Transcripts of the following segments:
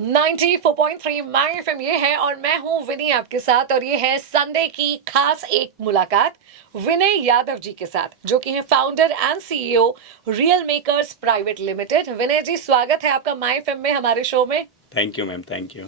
94.3 my FM ये है और मैं हूं विनी आपके साथ और ये है संडे की खास एक मुलाकात विनय यादव जी के साथ जो कि हैं founder and CEO real makers private limited. Vinay ji, स्वागत है आपका माय एफएम में, हमारे शो में। Thank you ma'am, thank you.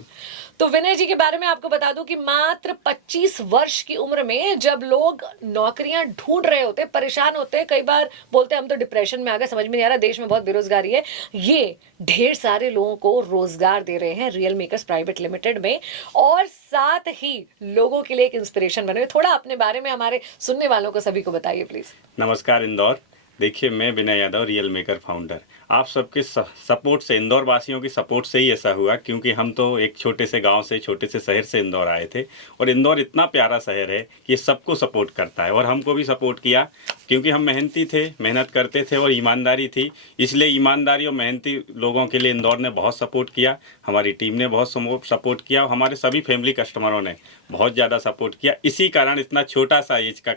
तो विनय जी के बारे में आपको बता दूं कि मात्र 25 वर्ष की उम्र में जब लोग नौकरियां ढूंढ रहे होते, परेशान होते, कई बार बोलते हम तो डिप्रेशन में आ गए, समझ में नहीं आ रहा, देश में बहुत बेरोजगारी है, ये ढेर सारे लोगों को रोजगार दे रहे हैं रियल मेकर्स प्राइवेट लिमिटेड में और साथ ही लोगों के लिए एक इंस्पिरेशन बने। थोड़ा अपने बारे में हमारे सुनने वालों को सभी को बताइए प्लीज। नमस्कार इंदौर। देखिए, मैं Vinay Yadav, real maker founder. आप सबके सपोर्ट से, इंदौर वासियों की सपोर्ट से ही ऐसा हुआ, क्योंकि हम तो एक छोटे से गांव से, छोटे से शहर से इंदौर आए थे और इंदौर इतना प्यारा शहर है कि ये सबको सपोर्ट करता है और हमको भी सपोर्ट किया, क्योंकि हम मेहनती थे, मेहनत करते थे और ईमानदारी थी। इसलिए ईमानदारी और मेहनती लोगों के लिए इंदौर ने बहुत सपोर्ट किया, हमारी टीम ने बहुत सपोर्ट किया और हमारे सभी फैमिली कस्टमरों ने बहुत ज़्यादा सपोर्ट किया। इसी कारण इतना छोटा सा एज का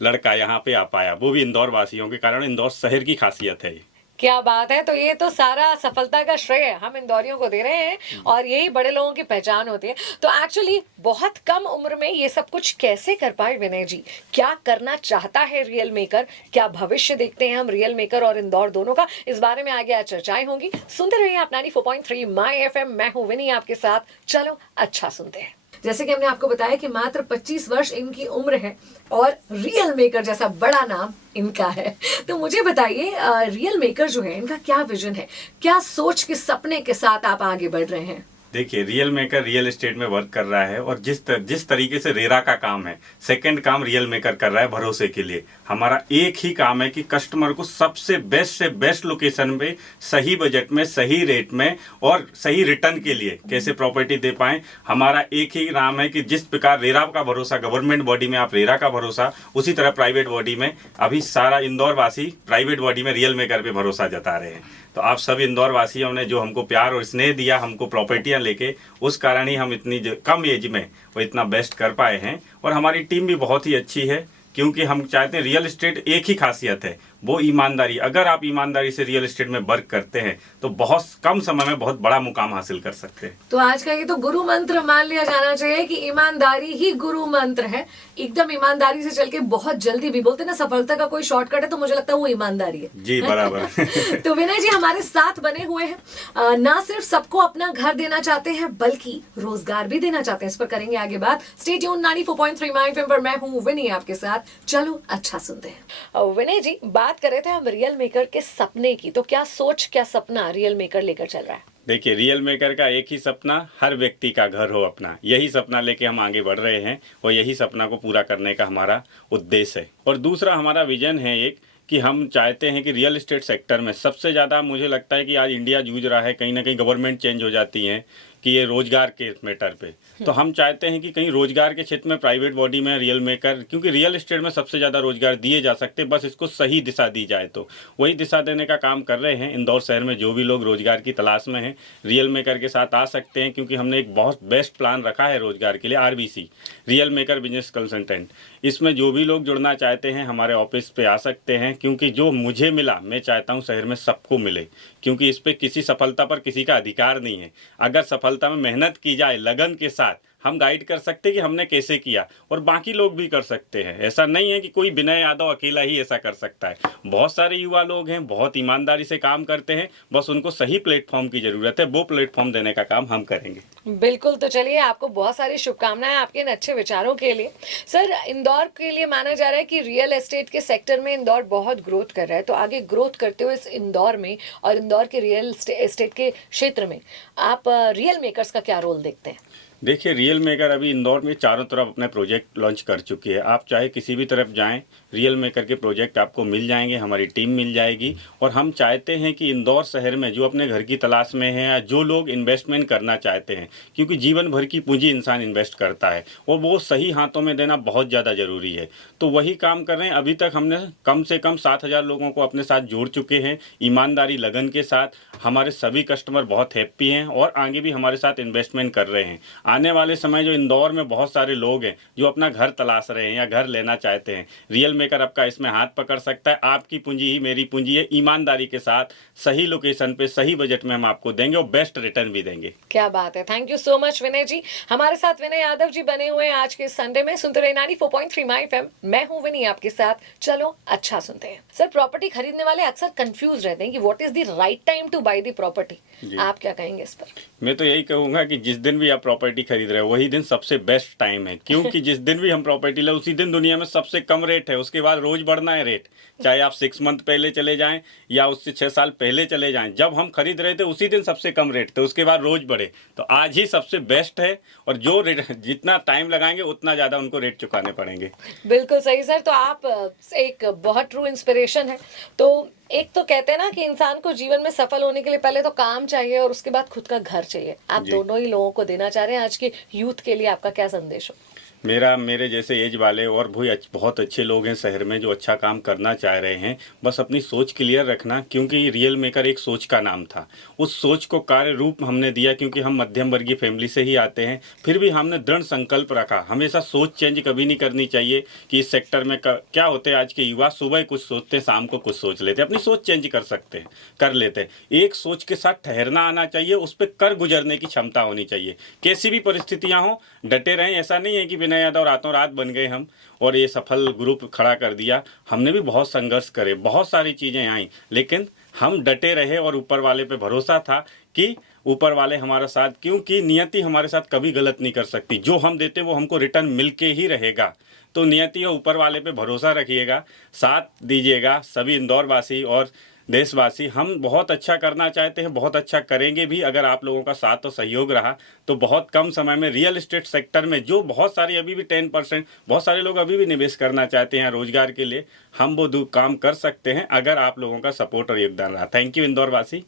लड़का यहाँ पे आ पाया, वो भी इंदौर वासियों के कारण। इंदौर शहर की खासियत है ये। क्या बात है। तो ये तो सारा सफलता का श्रेय हम इंदौरियों को दे रहे हैं और यही बड़े लोगों की पहचान होती है। तो एक्चुअली बहुत कम उम्र में ये सब कुछ कैसे कर पाए विनय जी? क्या करना चाहता है रियल मेकर? क्या भविष्य देखते हैं हम रियल मेकर और इंदौर दोनों का? इस बारे में आगे आज चर्चाएं होंगी। सुनते रहिए आप 94.3 माय एफएम। मैं हूं विनी आपके साथ। चलो अच्छा सुनते हैं। जैसे कि हमने आपको बताया कि मात्र 25 वर्ष इनकी उम्र है और रियल मेकर जैसा बड़ा नाम इनका है। तो मुझे बताइए, रियल मेकर जो है इनका क्या विजन है, क्या सोच के सपने के साथ आप आगे बढ़ रहे हैं? देखिए, रियल मेकर रियल एस्टेट में वर्क कर रहा है और जिस तरीके से रेरा का काम है, सेकंड काम रियल मेकर कर रहा है भरोसे के लिए। हमारा एक ही काम है कि कस्टमर को सबसे बेस्ट से बेस्ट लोकेशन पे, सही बजट में, सही रेट में और सही रिटर्न के लिए कैसे प्रॉपर्टी दे पाएं। हमारा एक ही नाम है कि जिस प्रकार रेरा का भरोसा गवर्नमेंट बॉडी में आप रेरा का भरोसा, उसी तरह प्राइवेट बॉडी में अभी सारा इंदौर वासी प्राइवेट बॉडी में रियल मेकर पे भरोसा जता रहे हैं। तो आप सब इंदौर वासियों ने जो हमको प्यार और स्नेह दिया, हमको प्रॉपर्टियां लेके, उस कारण ही हम इतनी कम एज में वो इतना बेस्ट कर पाए हैं। और हमारी टीम भी बहुत ही अच्छी है, क्योंकि हम चाहते हैं, रियल एस्टेट एक ही खासियत है, वो ईमानदारी। अगर आप ईमानदारी से रियल एस्टेट में वर्क करते हैं तो बहुत कम समय में बहुत बड़ा मुकाम हासिल कर सकते हैं। तो आज का ये तो गुरु मंत्र मान लिया जाना चाहिए कि ईमानदारी ही गुरु मंत्र है। एकदम ईमानदारी से चल के बहुत जल्दी भी, बोलते ना सफलता का कोई शॉर्टकट है, तो मुझे लगता है वो ईमानदारी है। जी बराबर। तो विनय जी हमारे साथ बने हुए हैं, ना सिर्फ सबको अपना घर देना चाहते हैं बल्कि रोजगार भी देना चाहते हैं। इस पर करेंगे आगे बात। स्टे ट्यून 94.3 माय एफएम पर। मैं हूँ विनी आपके साथ। चलो अच्छा सुनते हैं। विनय जी, बात कर रहे थे हम रियल मेकर के सपने की, तो क्या सोच, क्या सपना रियल मेकर लेकर चल रहा है? देखिए, रियल मेकर का एक ही सपना, हर व्यक्ति का घर हो अपना। यही सपना लेके हम आगे बढ़ रहे हैं और यही सपना को पूरा करने का हमारा उद्देश्य है। और दूसरा हमारा विजन है एक, कि हम चाहते हैं कि रियल एस्टेट सेक्टर में सबसे ज़्यादा, मुझे लगता है कि आज इंडिया जूझ रहा है, कहीं ना कहीं गवर्नमेंट चेंज हो जाती है कि ये रोजगार के मैटर पे, तो हम चाहते हैं कि कहीं रोजगार के क्षेत्र में प्राइवेट बॉडी में रियल मेकर, क्योंकि रियल एस्टेट में सबसे ज़्यादा रोजगार दिए जा सकते, बस इसको सही दिशा दी जाए तो वही दिशा देने का काम कर रहे हैं। इंदौर शहर में जो भी लोग रोजगार की तलाश में हैं, रियल मेकर के साथ आ सकते हैं, क्योंकि हमने एक बहुत बेस्ट प्लान रखा है रोजगार के लिए, RBC, real maker business consultant. इसमें जो भी लोग जुड़ना चाहते हैं हमारे ऑफिस पे आ सकते हैं, क्योंकि जो मुझे मिला, मैं चाहता हूँ शहर में सबको मिले, क्योंकि इस पे किसी सफलता पर किसी का अधिकार नहीं है। अगर सफलता में मेहनत की जाए लगन के साथ, हम गाइड कर सकते हैं कि हमने कैसे किया और बाकी लोग भी कर सकते हैं। ऐसा नहीं है कि कोई विनय यादव अकेला ही ऐसा कर सकता है। बहुत सारे युवा लोग हैं, बहुत ईमानदारी से काम करते हैं, बस उनको सही प्लेटफॉर्म की ज़रूरत है। वो प्लेटफॉर्म देने का काम हम करेंगे। बिल्कुल। तो चलिए, आपको बहुत सारी शुभकामनाएं आपके इन अच्छे विचारों के लिए। सर, इंदौर के लिए माना जा रहा है कि रियल एस्टेट के सेक्टर में इंदौर बहुत ग्रोथ कर रहा है, तो आगे ग्रोथ करते हुए इस इंदौर में और इंदौर के रियल एस्टेट के क्षेत्र में आप रियल मेकर्स का क्या रोल देखते हैं? देखिए, रियल मेकर अभी इंदौर में चारों तरफ अपने प्रोजेक्ट लॉन्च कर चुकी है। आप चाहे किसी भी तरफ जाएं, रियल मेकर के प्रोजेक्ट आपको मिल जाएंगे, हमारी टीम मिल जाएगी। और हम चाहते हैं कि इंदौर शहर में जो अपने घर की तलाश में है या जो लोग इन्वेस्टमेंट करना चाहते हैं, क्योंकि जीवन भर की पूंजी इंसान इन्वेस्ट करता है और वो सही हाथों में देना बहुत ज़्यादा ज़रूरी है, तो वही काम कर रहे हैं। अभी तक हमने कम से कम 7,000 लोगों को अपने साथ जोड़ चुके हैं, ईमानदारी लगन के साथ। हमारे सभी कस्टमर बहुत हैप्पी हैं और आगे भी हमारे साथ इन्वेस्टमेंट कर रहे हैं। आने वाले समय जो इंदौर में बहुत सारे लोग हैं जो अपना घर तलाश रहे हैं या घर लेना चाहते हैं, रियल मेकर आपका इसमें हाथ पकड़ सकता है। आपकी पूंजी ही मेरी पूंजी है। ईमानदारी के साथ सही लोकेशन पे सही बजट में हम आपको देंगे और बेस्ट रिटर्न भी देंगे। क्या बात है, थैंक यू सो मच विनय जी। हमारे साथ विनय यादव जी बने हुए हैं आज के संडे में। सुनते रहे 94.3 माय एफएम। मैं हूं विनी आपके साथ। चलो अच्छा सुनते हैं। सर, प्रॉपर्टी खरीदने वाले अक्सर कंफ्यूज रहते हैं कि what is the right time to buy the property. आप क्या कहेंगे इस पर? मैं तो यही कहूंगा कि जिस दिन भी आप प्रॉपर्टी खरीद रहे हो वही दिन सबसे बेस्ट टाइम है, क्योंकि जिस दिन भी हम प्रॉपर्टी ले उसी दिन दुनिया में सबसे कम रेट है। उसके बाद रोज बढ़ना है रेट, चाहे आप 6 मंथ पहले चले जाएं या उससे 6 साल पहले चले जाएं। जब हम खरीद रहे थे उसी दिन सबसे कम रेट थे, उसके बाद रोज बढ़े। तो आज ही सबसे बेस्ट है, और जो जितना टाइम लगाएंगे उतना ज्यादा उनको रेट चुकाने पड़ेंगे। बिल्कुल सही सर। तो आप एक बहुत ट्रू इंस्पिरेशन है। तो एक तो कहते हैं ना कि इंसान को जीवन में सफल होने के लिए पहले तो काम चाहिए और उसके बाद खुद का घर चाहिए। आप जी। दोनों ही लोगों को देना चाह रहे हैं। आज के यूथ के लिए आपका क्या संदेश हो? मेरे जैसे एज वाले और भी बहुत अच्छे लोग हैं शहर में जो अच्छा काम करना चाह रहे हैं। बस अपनी सोच क्लियर रखना, क्योंकि रियल मेकर एक सोच का नाम था। उस सोच को कार्य रूप हमने दिया, क्योंकि हम मध्यम वर्गीय फैमिली से ही आते हैं। फिर भी हमने दृढ़ संकल्प रखा। हमेशा सोच चेंज कभी नहीं करनी चाहिए कि इस सेक्टर में क्या होते हैं। आज के युवा सुबह कुछ सोचते, शाम को कुछ सोच लेते। अपनी सोच चेंज कर सकते हैं, कर लेते हैं। एक सोच के साथ ठहरना आना चाहिए, उस पर कर गुजरने की क्षमता होनी चाहिए। कैसी भी परिस्थितियाँ हों, डटे रहें। ऐसा नहीं है कि विनय यादव रातों रात बन गए हम और ये सफल ग्रुप खड़ा कर दिया। हमने भी बहुत संघर्ष करे, बहुत सारी चीज़ें आई, लेकिन हम डटे रहे और ऊपर वाले पे भरोसा था कि ऊपर वाले हमारा साथ, क्योंकि नियति हमारे साथ कभी गलत नहीं कर सकती। जो हम देते वो हमको रिटर्न मिलके ही रहेगा। तो नियति और ऊपर वाले पे भरोसा रखिएगा, साथ दीजिएगा। सभी इंदौर वासी और देशवासी हम बहुत अच्छा करना चाहते हैं, बहुत अच्छा करेंगे भी। अगर आप लोगों का साथ और सहयोग रहा तो बहुत कम समय में रियल एस्टेट सेक्टर में जो बहुत सारी अभी भी 10% बहुत सारे लोग अभी भी निवेश करना चाहते हैं रोजगार के लिए, हम वो काम कर सकते हैं अगर आप लोगों का सपोर्ट और योगदान रहा। थैंक यू इंदौर वासी।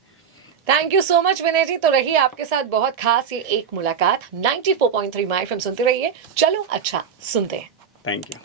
थैंक यू सो मच विनय जी। तो रही आपके साथ बहुत खास ये एक मुलाकात। 94.3 माय एफएम सुनते रहिए। चलो अच्छा सुनते हैं। Thank you.